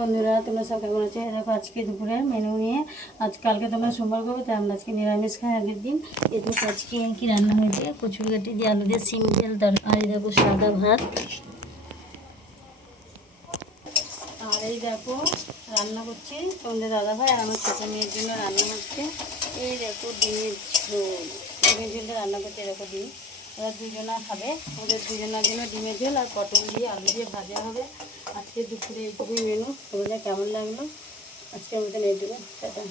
বন্ধুরা, তোমরা সব কেমন আছো? দেখো আজকে দুপুরে মেনু নিয়ে কালকে তোমরা সোমবার করবো, তাই আমরা আজকে নিরামিষ খাই আগের দিন। এতে আজকে কি রান্না হয়েছে, কচুর গাটি দিয়ে আলু দিয়ে সিম্পল তরকারি, দেখো সাদা ভাত। আর এই দেখো রান্না করছি তোমাদের দাদা ভাই আর আমার ছোটো মেয়ের জন্য রান্না হচ্ছে। এই দেখো ডিমের ঝোল, ডিমের ঝোলটা রান্না করছে। দেখো ডিম, ওরা দুজনা খাবে, ওদের দুজনের জন্য ডিমের ঝোল আর পটল দিয়ে আলু দিয়ে ভাজা হবে। আজকে দুপুরে এইটুকুই মেনু। তোমাদের কেমন লাগলো? আজকের মতন এইটুকু, টাটা।